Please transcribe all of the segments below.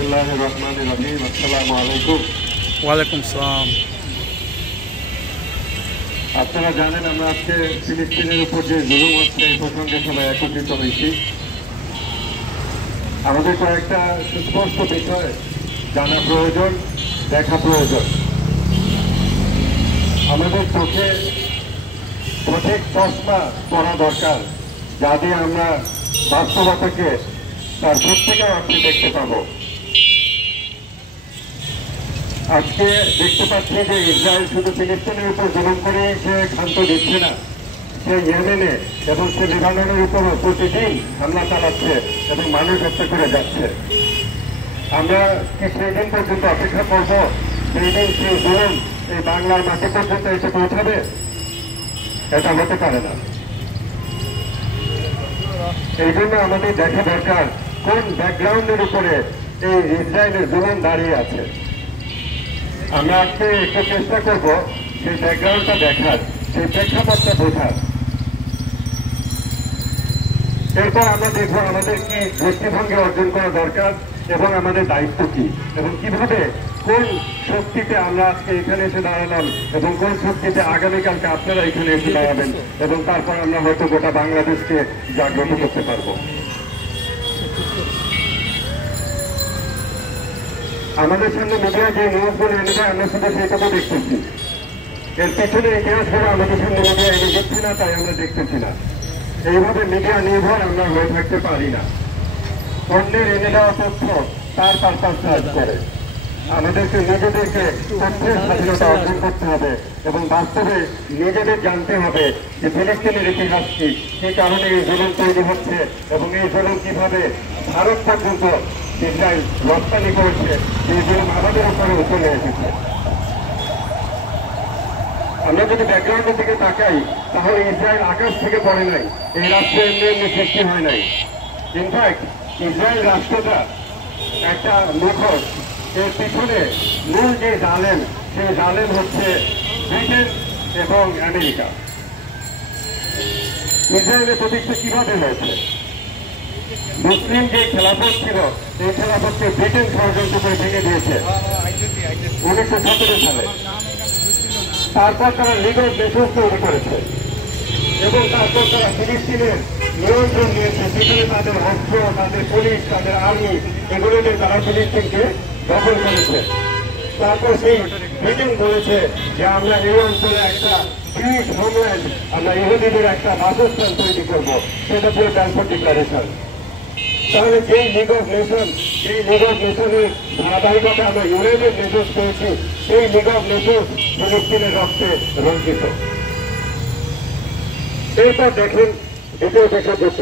বিসমিল্লাহির রহমানির রহিম। আসসালামু আলাইকুম। ওয়ালাইকুম সালাম। আপনারা জানেন আমরা আজকে ফিলিস্তিনের উপর যে জুলুম হচ্ছে এই প্রসঙ্গে সবাই একত্রিত হয়েছি। আমাদের কয়েকটা সুস্পষ্ট বিষয় জানা প্রয়োজন, দেখা প্রয়োজন। আমাদের চোখে সঠিক চশমা পড়া দরকার, যা দিয়ে আমরা বাস্তবতাকে তার সত্যিকার অর্থে দেখতে পাবো। আজকে দেখতে পাচ্ছি যে ইসরায়েল শুধু ফিলিস্তিনের উপর জুলুম করে সে ক্ষান্ত দিচ্ছে না, সে ইয়েমেনে এবং সে লেবাননের উপরও প্রতিদিন হামলা চালাচ্ছে এবং মানুষ হত্যা করে যাচ্ছে। আমরা কি সেই দিন পর্যন্ত অপেক্ষা করবো সেই দিন সেই জুলুম এই বাংলার মাঠে পর্যন্ত এসে পৌঁছাবে? এটা হতে পারে না। এই জন্য আমাদের দেখা দরকার কোন ব্যাকগ্রাউন্ডের উপরে এই ইসরায়েলের জুলুম দাঁড়িয়ে আছে। আমরা আজকে একটু চেষ্টা করব সেই ব্যাকগ্রাউন্ডটা দেখার, সেই প্রেক্ষাপটটা বোঝার। এরপর আমরা দেখব আমাদের কি দৃষ্টিভঙ্গি অর্জন করা দরকার এবং আমাদের দায়িত্ব কি, এবং কিভাবে কোন শক্তিতে আমরা আজকে এখানে এসে দাঁড়ালাম এবং কোন শক্তিতে আগামীকালকে আপনারা এখানে এসে দাঁড়াবেন, এবং তারপর আমরা হয়তো গোটা বাংলাদেশকে জাগ্রত করতে পারবো। আমাদের সামনে মিডিয়া যে নিউজগুলো এনে দেয় আমরা শুধু সেইটুকু দেখতেছি, এর পেছনে ইতিহাসগুলো আমাদের সামনে মিডিয়া এনে দিচ্ছে না, তাই আমরা দেখতেছি না। এইভাবে মিডিয়া নির্ভর আমরা হয়ে থাকতে পারি না। অন্যের এনে দেওয়া তথ্য তার পারপাস কাজ করে। আমাদেরকে নিজেদেরকে তথ্যের স্বাধীনতা অর্জন করতে হবে এবং বাস্তবে নিজেদের জানতে হবে যে ফিলিস্তিনের ইতিহাস কি কারণে এই জুলুম তৈরি হচ্ছে এবং এই জুলুম কিভাবে ভারত পর্যন্ত ইসরায়েল রপ্তানি করেছে, এই জুলুম আমাদের উপরে চলে এসেছে। আমরা যদি ব্যাকগ্রাউন্ডের দিকে তাকাই তাহলে ইসরায়েল আকাশ থেকে পড়ে নাই, এই রাষ্ট্র এমনি এমনি সৃষ্টি হয় নাই। ইনফ্যাক্ট ইসরায়েল রাষ্ট্রটা একটা মুখোশ, এর পিছনে মূল যে জালেম, সেই জালেম হচ্ছে ব্রিটেন এবং আমেরিকা। ইসরায়েলের প্রতিষ্ঠা কিভাবে হয়েছে? মুসলিম যে খেলাফত ছিল এই খেলাফতকে ব্রিটেন ষড়যন্ত্র করে ভেঙে দিয়েছে 1917 সালে। তারপর তারা লিগ অফ নেশনস তৈরি করেছে এবং তারপর তারা ফিলিস্তিনের নিয়ন্ত্রণ নিয়েছে, সেখানে তাদের অস্ত্র, তাদের পুলিশ, তাদের আর্মি এগুলো নিয়ে তারা ফিলিস্তিনকে দখল করেছে। তারপর সেই ব্রিটেন বলেছে যে আমরা এই অঞ্চলে একটা জুইশ হোমল্যান্ড, আমরা ইহুদিদের একটা বাসস্থান তৈরি করবো, সেটা ছিল ব্যালফোর ডিক্লারেশন। তাহলে যেই লিগ অফ নেশন, সেই লিগ অফ নেশনের ধারাবাহিকতা আমরা ইউনাইটেড নেশনস পেয়েছি, সেই লিগ অফ নেশনস ফিলিস্তিনের রক্তে রঞ্জিত। এরপর দেখেন দ্বিতীয় বিশ্বযুদ্ধ,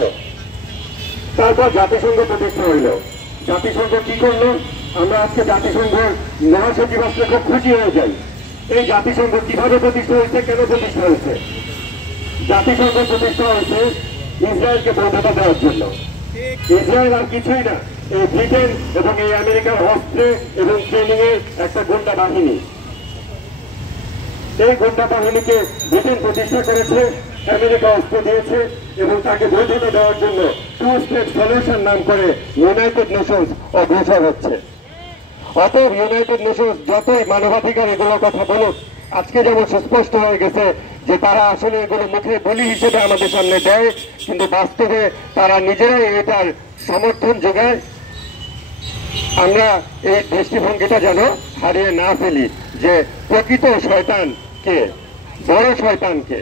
তারপর জাতিসংঘ প্রতিষ্ঠা হইল। জাতিসংঘ কি করলো? আমরা আজকে জাতিসংঘের মহাসচিব আসলে খুব খুশি হয়ে যাই। এই জাতিসংঘ কিভাবে প্রতিষ্ঠা হয়েছে, কেন প্রতিষ্ঠা হয়েছে? জাতিসংঘ প্রতিষ্ঠা হয়েছে ইসরায়েলকে বৈধতা দেওয়ার জন্য। ইসরায়েল আর কিছুই না, এই ব্রিটেন এবং এই আমেরিকার অস্ত্রে এবং ট্রেনিং এর একটা গুন্ডা বাহিনী। এই গুন্ডা বাহিনীকে ব্রিটেন প্রতিষ্ঠা করেছে, আমেরিকা অস্ত্র দিয়েছে এবং তাকে বৈধতা দেওয়ার জন্য টু স্টেট সলিউশন নাম করে ইউনাইটেড নেশনস অগ্রসর হচ্ছে। অতএব ইউনাইটেড নেশনস যতই মানবাধিকার এগুলোর কথা বলুক, আজকে যেমন সুস্পষ্ট হয়ে গেছে যে তারা আসলে এগুলো মুখে বলি হিসেবে আমাদের সামনে দেয়, কিন্তু বাস্তবে তারা নিজেরাই এটার সমর্থন যোগায়। আমরা এই দৃষ্টিভঙ্গিটা যেন হারিয়ে না ফেলি যে প্রকৃত শয়তান কে, বড় শয়তান কে।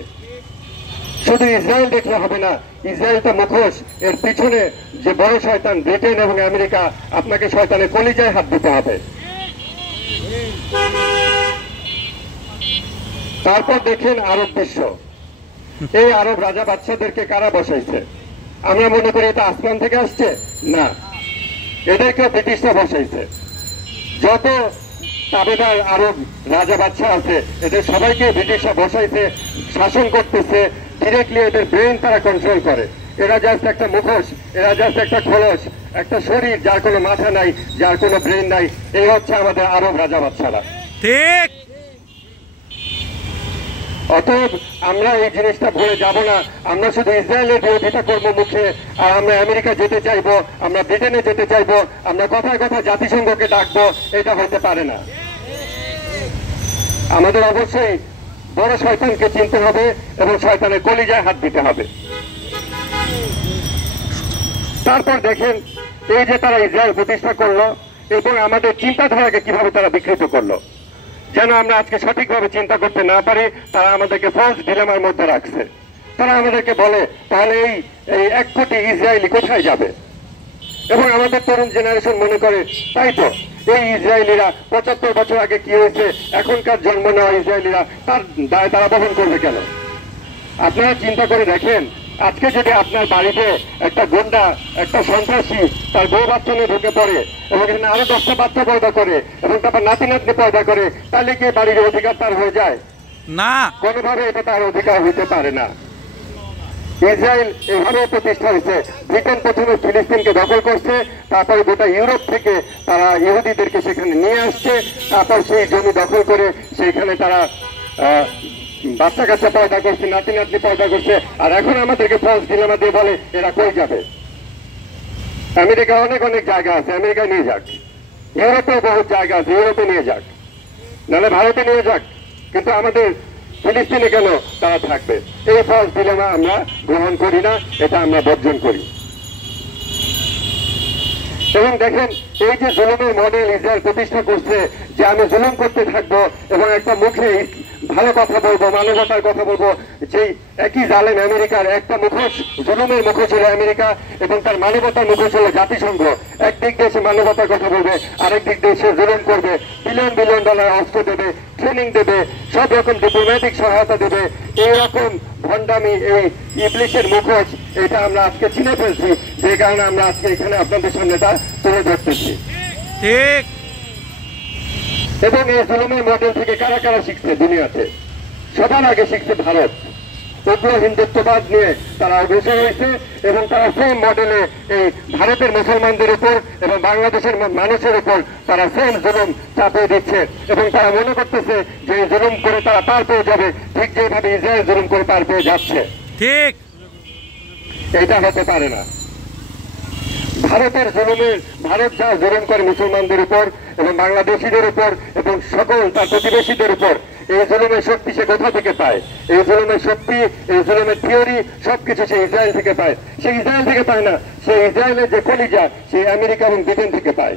শুধু ইসরায়েল দেখলে হবে না, ইসরায়েল তো মুখোশ, এর পিছনে যে বড় শয়তান ব্রিটেন এবং আমেরিকা, আপনাকে শয়তানের কলিজায় হাত দিতে হবে। তারপর দেখেন আরব বিশ্ব, এই আরব রাজা বাদশাদেরকে কারা বসাইছে? আমরা মনে করি এটা আসমান থেকে আসছে, না, এদেরকে ব্রিটিশরা বসাইছে। যত তাবেদার আরব রাজা বাদশা আছে এদের সবাইকে ব্রিটিশরা বসাইছে, শাসন করতেছে, ডিরেক্টলি এদের ব্রেন তারা কন্ট্রোল করে। এরা জাস্ট একটা মুখোশ, এরা জাস্ট একটা খোলস, একটা শরীর যার কোনো মাথা নাই, যার কোনো ব্রেন নাই। এই হচ্ছে আমাদের আরব রাজা বাদশারা। ঠিক। অতএব আমরা এই জিনিসটা ভুলে যাব না। আমরা শুধু ইসরায়েলের বিরোধিতা করবো মুখে, আর আমরা আমেরিকা যেতে চাইবো, আমরা ব্রিটেনে যেতে চাইবো, আমরা কথায় কথা জাতিসংঘকে ডাকবো, এটা হতে পারে না। আমাদের অবশ্যই বড় শয়তানকে চিনতে হবে এবং শয়তানের কলিজায় হাত দিতে হবে। তারপর দেখেন এই যে তারা ইসরায়েল প্রতিষ্ঠা করলো এবং আমাদের চিন্তাধারাকে কিভাবে তারা বিকৃত করলো, যেন আমরা আজকে সঠিকভাবে চিন্তা করতে না পারি। তারা আমাদেরকে ফলস ডিলেমার মধ্যে রাখছে। তারা আমাদেরকে বলে তাহলে এই 1 কোটি ইসরায়েলি কোথায় যাবে, এবং আমাদের তরুণ জেনারেশন মনে করে তাই তো, এই ইসরায়েলিরা 75 বছর আগে কি হয়েছে, এখনকার জন্ম নেওয়া ইসরায়েলিরা তার দায় তারা বহন করবে কেন? আপনারা চিন্তা করে দেখেন, আজকে যদি আপনার বাড়িতে একটা গুন্ডা, একটা সন্ত্রাসী তার বউ বাচ্চা নিয়ে ঢুকে পড়ে এবং এখানে আরো 10টা বাচ্চা পয়দা করে এবং তারপর নাতি নাতনি পয়দা করে, তাহলে কি বাড়ির অধিকার তার হয়ে যায়? না, কোনোভাবে এটা তার অধিকার হইতে পারে না। ইসরায়েল এভাবে প্রতিষ্ঠা হয়েছে। ব্রিটেন প্রথমে ফিলিস্তিনকে দখল করছে, তারপরে গোটা ইউরোপ থেকে তারা ইহুদিদেরকে সেখানে নিয়ে আসছে, তারপর সেই জমি দখল করে সেইখানে তারা বাচ্চা কাচ্চা পয়দা করছে, নাতি নাতনি পয়দা করছে, আর এখন আমাদেরকে ফলস ডিলেমা দিয়ে বলে এরা কই যাবে। আমেরিকা অনেক অনেক জায়গা আছে, আমেরিকায় নিয়ে যাক। ইউরোপেও বহু জায়গা আছে, ইউরোপে নিয়ে যাক, নাহলে ভারতে নিয়ে যাক, কিন্তু আমাদের ফিলিস্তিনে কেন তারা থাকবে? এই ফলস ডিলেমা আমরা গ্রহণ করি না, এটা আমরা বর্জন করি। এবং দেখেন এই যে জুলুমের মডেল ইসরায়েল প্রতিষ্ঠা করছে, যে আমি জুলুম করতে থাকবো এবং একটা মুখে ভালো কথা বলবো, মানবতার কথা বলবো, যে একই জালেম আমেরিকার একটা মুখোশ, জুলুমের মুখোশ হলো আমেরিকা এবং তার মানবতার মুখোশ হলো জাতিসংঘ। একদিক দিয়ে সে মানবতার কথা বলবে, আরেক দিক দিয়ে সে জুলুম করবে, বিলিয়ন বিলিয়ন ডলার অস্ত্র দেবে, ট্রেনিং দেবে, সব রকম ডিপ্লোম্যাটিক সহায়তা দেবে। এইরকম ভণ্ডামি, এই ইবলিশের মুখোশ, এটা আমরা আজকে চিনে ফেলছি, যে কারণে আমরা আজকে এখানে আপনাদের সামনে তা তুলে ধরতেছি। ঠিক। এবং এই জুলুমের মডেল থেকে কারা কারা শিখছে দুনিয়াতে? সবার আগে শিখছে ভারত। উগ্র হিন্দুত্ববাদ নিয়ে তারা অগ্রসর হয়েছে এবং তারা সেম মডেলে এই ভারতের মুসলমানদের উপর এবং বাংলাদেশের মানুষের উপর তারা সেম জুলুম চাপিয়ে দিচ্ছে এবং তারা মনে করতেছে যে জুলুম করে তারা পার পেয়ে যাবে, ঠিক যেভাবে ইসরায়েল জুলুম করে পার পেয়ে যাচ্ছে। ঠিক, এটা হতে পারে না। ভারতের জুলুমের, ভারত যা জুলুম করে মুসলমানদের উপর এবং বাংলাদেশিদের উপর এবং সকল তার প্রতিবেশীদের উপর, এই জুলুমের শক্তি সে কোথা থেকে পায়? এই জুলুমের শক্তি, এই জুলুমের থিওরি সবকিছু সে ইসরায়েল থেকে পায়। সে ইসরায়েল থেকে পায় না, সে ইসরায়েলের যে কলিজা সেই আমেরিকা এবং ব্রিটেন থেকে পায়।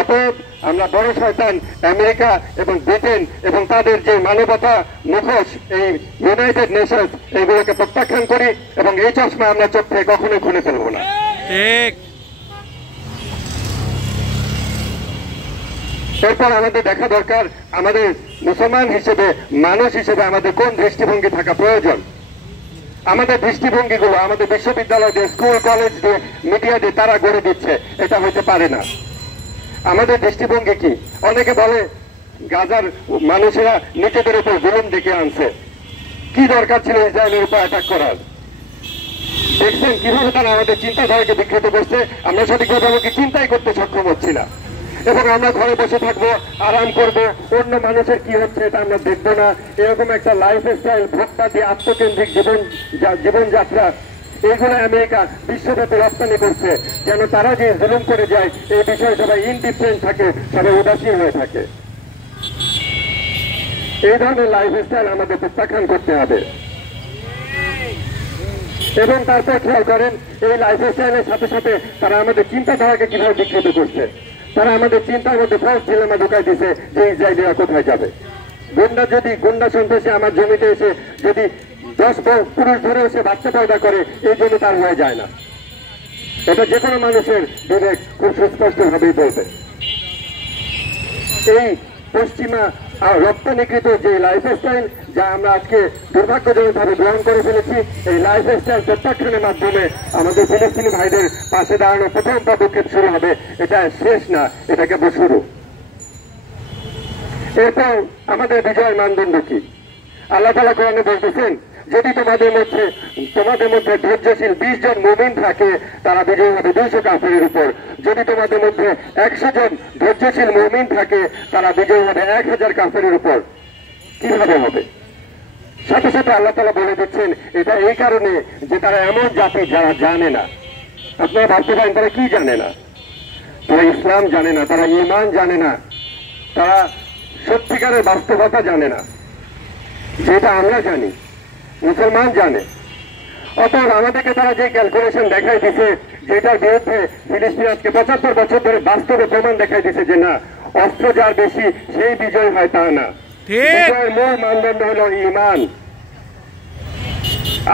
অতএব আমরা বড় শয়তান আমেরিকা এবং ব্রিটেন এবং তাদের যে মানবতা মুখোশ, এই ইউনাইটেড নেশনস, এগুলোকে প্রত্যাখ্যান করি এবং এই চশমা আমরা চোখ থেকে কখনোই খুলে ফেলবো না। ঠিক। এরপর আমাদের দেখা দরকার, আমাদের মুসলমান হিসেবে, মানুষ হিসেবে আমাদের কোন দৃষ্টিভঙ্গি থাকা প্রয়োজন। আমাদের দৃষ্টিভঙ্গিগুলো আমাদের বিশ্ববিদ্যালয় দিয়ে, স্কুল কলেজ দিয়ে, মিডিয়া দিয়ে তারা গড়ে দিচ্ছে, এটা হতে পারে না। আমাদের দৃষ্টিভঙ্গি কি? অনেকে বলে গাজার মানুষেরা নিজেদের উপর জুলুম ডেকে আনছে, কি দরকার ছিল ইসরায়েলের উপর অ্যাটাক করার? দেখছেন কিভাবে তারা আমাদের চিন্তাধারাকে বিকৃত করছে। আমরা সঠিকভাবে আমাকে চিন্তাই করতে সক্ষম হচ্ছি না এবং আমরা ঘরে বসে থাকবো, আরাম করবো, অন্য মানুষের কি হচ্ছে এটা আমরা দেখবো না। এরকম একটা লাইফ স্টাইল, ভোক্তাদি, আত্মকেন্দ্রিক জীবনযাত্রা, এইগুলো আমেরিকা বিশ্বব্যাপী রপ্তানি করছে, যেন তারা যে জুলুম করে যায় এই বিষয়ে সবাই ইনডিফারেন্ট থাকে, সবাই উদাসীন হয়ে থাকে। এই ধরনের লাইফ স্টাইল আমাদের প্রত্যাখ্যান করতে হবে। এবং তারপর খেয়াল করেন এই লাইফ স্টাইলের সাথে সাথে তারা আমাদের চিন্তাধারাকে কিভাবে বিকৃত করছে। তারা আমাদের চিন্তার মধ্যে ফলস ডিলেমা ঢুকাই দিছে যে ইসরায়েলিরা কোথায় যাবে। গুন্ডা সন্ত্রাসী আমার জমিতে এসে যদি 10 পুরুষ ধরে এসে বাচ্চা পয়দা করে, এই জমি তার হয়ে যায় না। এটা যে কোনো মানুষের বিবেক খুব সুস্পষ্ট ভাবেই বলবে। এই পশ্চিমা রপ্তানিকৃত যে লাইফ স্টাইল, যা আমরা আজকে দুর্ভাগ্যজনকভাবে গ্রহণ করে ফেলেছি, এই লাইফ স্টাইল প্রত্যাখ্যানের মাধ্যমে আমাদের ফিলিস্তিনি ভাইদের পাশে দাঁড়ানো প্রথম পদক্ষেপ শুরু হবে। এটা শেষ না, এটা কেবল শুরু। এরপর আমাদের বিজয়ের মানদণ্ড কি? আল্লাহ তাআলা কোরআনে বলতেছেন, যদি তোমাদের মধ্যে ধৈর্যশীল 20 জন মুমিন থাকে, তারা বিজয়ী হবে 200 কাফেরের উপর। যদি তোমাদের মধ্যে 100 জন ধৈর্যশীল মুমিন থাকে, তারা বিজয়ী হবে 1000 কাফেরের উপর। কিভাবে হবে? সাথে সাথে আল্লাহ তাআলা বলে দিচ্ছেন এটা এই কারণে যে তারা এমন জাতি যারা জানে না। আপনারা ভাবতে পারেন তারা কি জানে না? তারা ইসলাম জানে না, তারা ঈমান জানে না, তারা সত্যিকারের বাস্তবতা জানে না, যেটা আমরা জানি, মুসলমান জানে। অতএব আমাদেরকে তারা যে ক্যালকুলেশন দেখাই দিছে, যেটার বিরুদ্ধে ফিলিস্তিন আজকে 75 বছর ধরে বাস্তবে প্রমাণ দেখাই দিছে যে না, অস্ত্র যার বেশি সেই বিজয় হয় তা না, বিজয়ের মূল মানদণ্ড হলো ঈমান।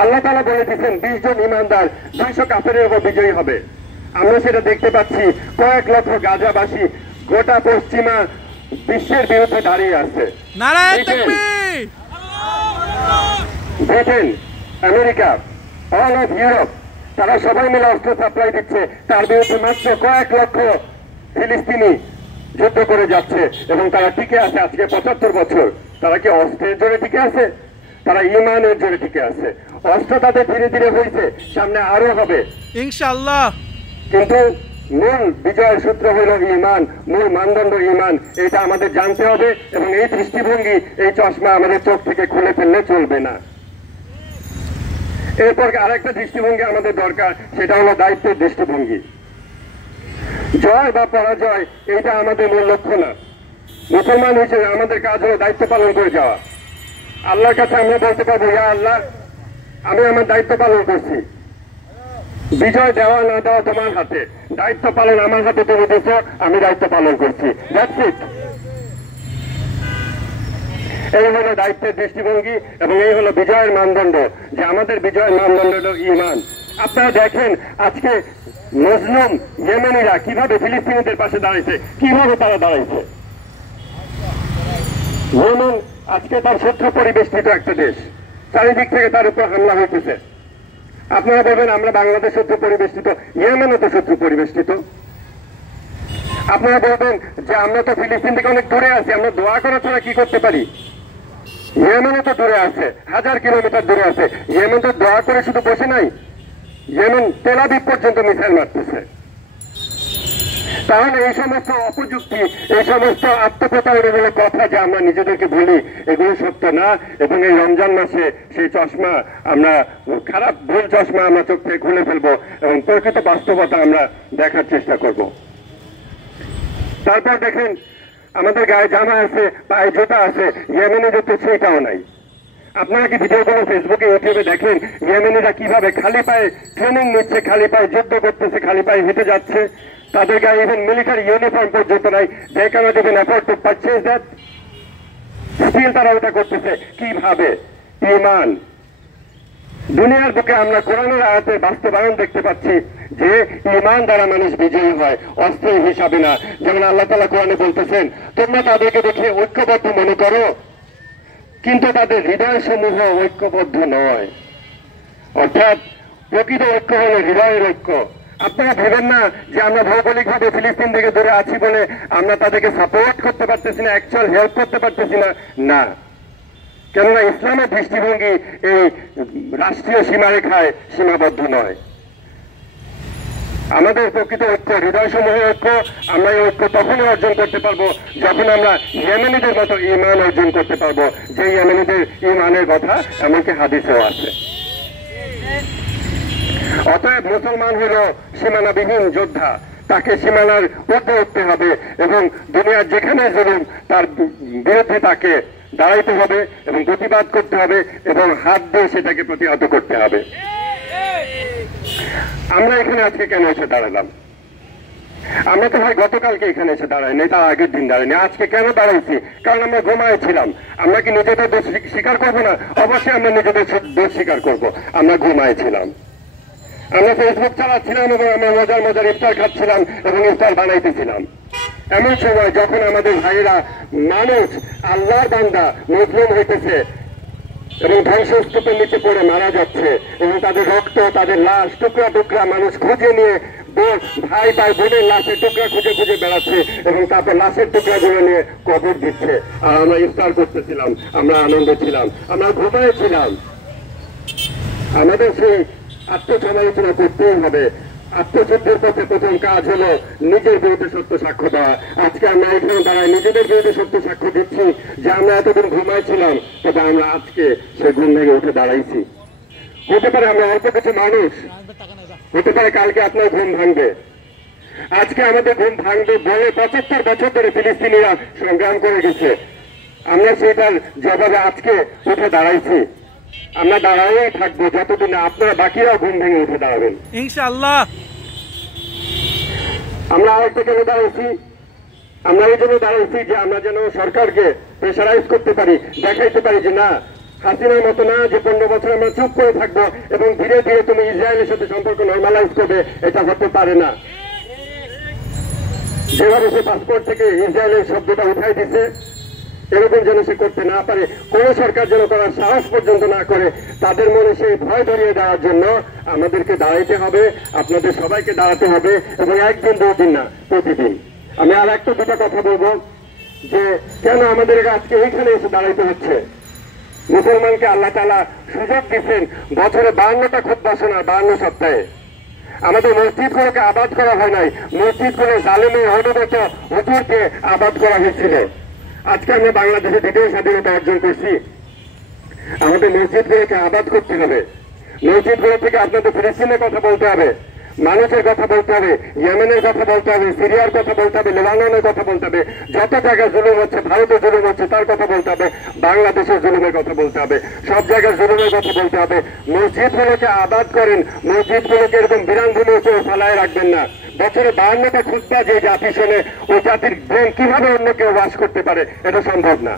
আল্লাহ তাআলা বলে দিচ্ছেন 20 জন ঈমানদার 200 কাফেরের উপর বিজয়ী হবে। আমরা সেটা দেখতে পাচ্ছি, কয়েক লক্ষ গাজাবাসী গোটা পশ্চিমা বিশ্বের বিরুদ্ধে দাঁড়িয়ে আছে। Britain, America, all of Europe, তারা সবাই মিলে অস্ত্র সাপ্লাই দিচ্ছে, তার বিরুদ্ধে মাত্র কয়েক লক্ষ ফিলিস্তিনি যুদ্ধ করে যাচ্ছে এবং তারা টিকে আছে আজকে 75 বছর। তারা কি অস্ত্রের জোরে টিকে আছে? তারা ঈমানের জোরে টিকে আছে। অস্ত্র তাদের ধীরে ধীরে হয়েছে, সামনে আরো হবে ইনশাআল্লাহ, কিন্তু মূল বিজয়ের সূত্র হইল ঈমান, মূল মানদণ্ড ঈমান। এটা আমাদের জানতে হবে এবং এই দৃষ্টিভঙ্গি, এই চশমা আমাদের চোখ থেকে খুলে ফেললে চলবে না। এরপর আরেকটা দৃষ্টিভঙ্গি আমাদের দরকার, সেটা হলো দায়িত্বের দৃষ্টিভঙ্গি। জয় বা পরাজয় এটা আমাদের মূল লক্ষ্য না। মুসলমান হিসেবে আমাদের কাজ হলো দায়িত্ব পালন করে যাওয়া। আল্লাহর কাছে আমরা বলতে পারবো, ইয়া আল্লাহ, আমি আমার দায়িত্ব পালন করছি, বিজয় দেওয়া না দেওয়া তোমার হাতে, দায়িত্ব পালন আমার হাতে তুমি দিচ্ছ, আমি দায়িত্ব পালন করছি। That's it. এই হলো দায়িত্বের দৃষ্টিভঙ্গি এবং এই হলো বিজয়ের মানদণ্ড, যে আমাদের বিজয়ের মানদণ্ড হলো ঈমান। আপনারা দেখেন আজকে মজলুম ইয়েমেনিরা কিভাবে ফিলিস্তিনিদের পাশে দাঁড়াইছে, কিভাবে তারা দাঁড়াইছে। ইয়েমেন আজকে তার শত্রু পরিবেষ্টিত একটা দেশ, চারিদিক থেকে তার উপর হামলা হইতেছে। আপনারা বলবেন আমরা বাংলাদেশ শত্রু পরিবেষ্টিত, ইয়েমেনও তো শত্রু পরিবেষ্টিত। আপনারা বলবেন যে আমরা তো ফিলিস্তিন থেকে অনেক দূরে আছি, আমরা দোয়া করা ছাড়া কি করতে পারি? ইয়েমেনও তো দূরে আছে, 1000 কিলোমিটার দূরে আছে। ইয়েমেন তো দোয়া করে শুধু বসে নাই, ইয়েমেন তেল আবিব পর্যন্ত মিসাইল মারতেছে। তাহলে এই সমস্ত অপযুক্তি, এই সমস্ত আত্মপ্রতারণামূলক কথা যে আমরা নিজেদেরকে বলি, এগুলো সত্য না। এবং এই রমজান মাসে সেই চশমা আমরা, খারাপ ভুল চশমা আমরা চোখ থেকে খুলে ফেলবো এবং প্রকৃত বাস্তবতা আমরা দেখার চেষ্টা করব। তারপর দেখেন আমাদের গায়ে জামা আছে, পায়ে জুতা আছে, ইয়েমেনে যত সেইটাও নাই। আপনারা কি ভিডিওগুলো ফেসবুকে, ইউটিউবে দেখেন ইয়েমেনিরা কিভাবে খালি পায়ে ট্রেনিং নিচ্ছে, খালি পায়ে যুদ্ধ করতেছে, খালি পায়ে হেঁটে যাচ্ছে। তাদের গায়ে ইভেন মিলিটারি ইউনিফর্ম পর্যন্ত নাই। They can't even afford to purchase that, still তারা ওটা করতেছে। কিভাবে? ঈমান। দুনিয়ার বুকে আমরা কোরআনের আয়াতে বাস্তবায়ন দেখতে পাচ্ছি যে ঈমান দ্বারা মানুষ বিজয়ী হয়, অস্ত্রের হিসাবে না। যেমন আল্লাহ তাআলা কোরআনে বলতেছেন, তোমরা তাদেরকে দেখে ঐক্যবদ্ধ মনে করো, কিন্তু তাদের হৃদয় সমূহ ঐক্যবদ্ধ নয়। অর্থাৎ প্রকৃত ঐক্য হলো হৃদয়ের ঐক্য। আপনারা ভেবেন না যে আমরা ভৌগোলিকভাবে ফিলিস্তিন থেকে দূরে আছি বলে আমরা তাদেরকে সাপোর্ট করতে পারতেছি না, অ্যাকচুয়াল হেল্প করতে পারতেছি না। না, কেননা ইসলামের দৃষ্টিভঙ্গি এই রাষ্ট্রীয় সীমারেখায় সীমাবদ্ধ নয়। আমাদের প্রকৃত ঐক্য, হৃদয় সমূহের ঐক্য, আমরা এই ঐক্য তখনই অর্জন করতে পারবো যখন আমরা ইয়েমেনিদের মতো ঈমান অর্জন করতে পারবো, যে ইয়েমেনিদের ঈমানের কথা এমনকি হাদিসেও আছে। অতএব মুসলমান হলো সীমানাবিহীন যোদ্ধা, তাকে সীমানার ঊর্ধ্বে উঠতে হবে এবং দুনিয়ার যেখানে জুলুম তার বিরুদ্ধে তাকে দাঁড়াইতে হবে এবং প্রতিবাদ করতে হবে এবং হাত দিয়ে সেটাকে প্রতিহত করতে হবে। আমরা এখানে আজকে কেন এসে দাঁড়ালাম? আমরা তো ভাই গতকালকে এখানে এসে দাঁড়াইনি, তার আগের দিন দাঁড়াইনি। আজকে কেন দাঁড়াইছি? কারণ আমরা ঘুমাইছিলাম। আমরা কি নিজেদের দোষ স্বীকার করবো না? অবশ্যই আমরা নিজেদের দোষ স্বীকার করবো। আমরা ঘুমাইছিলাম, আমরা ফেসবুক চালাচ্ছিলাম এবং আমরা মজার মজার ইফতার খাচ্ছিলাম এবং ইফতার বানাইতেছিলাম। এমন সময় যখন আমাদের ভাইয়েরা, মানুষ, আল্লাহর বান্দা মজলুম হইতেছে এবং ধ্বংসস্তূপের নিচে পড়ে মারা যাচ্ছে এবং তাদের রক্ত, তাদের লাশ টুকরা টুকরা মানুষ খুঁজে নিয়ে, ভাই ভাই বোনের লাশের টুকরা খুঁজে খুঁজে বেড়াচ্ছে এবং তারপর লাশের টুকরাগুলো নিয়ে কবর দিচ্ছে। আর আমরা ইফতার করতেছিলাম, আমরা আনন্দ ছিলাম, আমরা ঘুমাইছিলাম। আমাদের সেই আত্মসমালোচনা করতেই হবে। আত্মশুদ্ধির পথে প্রথম কাজ হলো নিজের বিরুদ্ধে সত্য সাক্ষ্য দেওয়া। আজকে আমরা এখানে দাঁড়াই নিজেদের বিরুদ্ধে সত্য সাক্ষ্য দিচ্ছি যে আমরা এতদিন ঘুমাইছিলাম, তবে আমরা আজকে সে ঘুম ভেঙে উঠে দাঁড়াইছি। হতে পারে আমরা অল্প কিছু মানুষ, হতে পারে কালকে আপনার ঘুম ভাঙবে। আজকে আমাদের ঘুম ভাঙবে বলে 75 বছর ধরে ফিলিস্তিনিরা সংগ্রাম করে গেছে। আমরা সেটার জবাবে আজকে উঠে দাঁড়াইছি। আমরা দাঁড়াই থাকবো যতদিন আপনারা বাকিরা ঘুম ভেঙে উঠে দাঁড়াবেন ইনশাআল্লাহ। আমরা আরেকটা কেন দাঁড়াইছি? আমরা এই জন্য দাঁড়াইছি যে আমরা যেন সরকারকে প্রেশারাইজ করতে পারি, দেখাইতে পারি যে না, হাসিনার মতো না যে 15 বছর আমরা চুপ করে থাকবো এবং ধীরে ধীরে তুমি ইসরায়েলের সাথে সম্পর্ক নর্মালাইজ করবে, এটা হতে পারে না। যেভাবে সে পাসপোর্ট থেকে ইসরায়েলের শব্দটা উঠাই দিছে, এরকম যেন সে করতে না পারে, কোন সরকার যেন করার সাহস পর্যন্ত না করে, তাদের মনে সেই ভয় ধরিয়ে দেওয়ার জন্য আমাদেরকে দাঁড়াইতে হবে, আপনাদের সবাইকে দাঁড়াতে হবে, এবং একদিন দুদিন না, প্রতিদিন। আমি আর একটা দুটা কথা বলবো যে কেন আমাদের আজকে এইখানে এসে দাঁড়াইতে হচ্ছে। মুসলমানকে আল্লাহ তাআলা সুযোগ দিচ্ছেন বছরে 52টা খুতবা শোনার 52 সপ্তাহে। আমাদের মসজিদগুলোকে আবাদ করা হয় নাই, মসজিদগুলো জালেমের অনুগত হুজুরকে আবাদ করা হয়েছিল। আজকে আমরা বাংলাদেশে দ্বিতীয় স্বাধীনতা অর্জন করছি, আমাদের মসজিদগুলোকে আবাদ করতে হবে। মসজিদগুলো থেকে আপনাদের ফিলিস্তিনের কথা বলতে হবে, মানুষের কথা বলতে হবে, ইয়েমেনের কথা বলতে হবে, সিরিয়ার কথা বলতে হবে, লেবাননের কথা বলতে হবে, যত জায়গায় জুলুম হচ্ছে, ভারতে জুলুম হচ্ছে তার কথা বলতে হবে, বাংলাদেশের জুলুমের কথা বলতে হবে, সব জায়গায় জুলুমের কথা বলতে হবে। মসজিদগুলোকে আবাদ করেন, মসজিদগুলোকে এরকম বিরানভূমি হিসেবে ফেলায় রাখবেন না। বছরে 52টা খুতবা যে জাতি শোনে, ওই জাতির ব্রেন কিভাবে অন্য কেউ বাস করতে পারে, এটা সম্ভব না।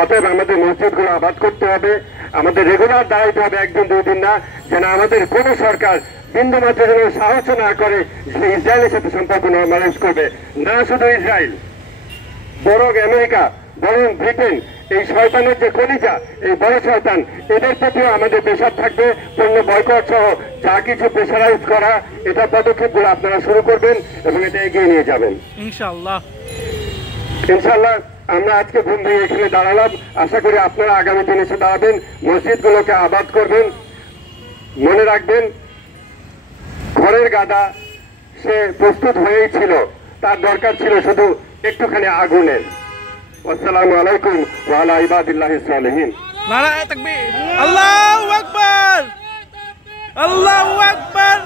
অতএব আমাদের মসজিদগুলো আবাদ করতে হবে, আমাদের রেগুলার দাঁড়াইতে হবে, একদিন দুদিন না, যেন আমাদের কোন সরকার বিন্দুমাত্র যেন সাহস না করে যে ইসরায়েলের সাথে সম্পর্ক নর্মালাইজ করবে। না শুধু ইসরায়েল, বরং আমেরিকা, বরং ব্রিটেন, এই শয়তানের যে কলিজা, এই বড় শয়তান, এদের প্রতিও আমাদের প্রেশার থাকবে। পণ্য বয়কট সহ যা কিছু প্রেশারাইজ করা, এটা পদক্ষেপগুলো আপনারা শুরু করবেন এবং এটা এগিয়ে নিয়ে যাবেন ইনশাআল্লাহ। ইনশাআল্লাহ আমরা আজকে ঘুম ভেঙে এখানে দাঁড়ালাম, আশা করি আপনারা আগামী দিনে এসে দাঁড়াবেন, মসজিদগুলোকে আবাদ করবেন। মনে রাখবেন, ঘরের গাদা সে প্রস্তুত হয়েই ছিল, তার দরকার ছিল শুধু একটুখানি আগুনের। আসসালামু আলাইকুম ওয়া আলা ইবাদিল্লাহিস সালিহিন। নারায়ে তাকবীর, আল্লাহু আকবার, আল্লাহু আকবার।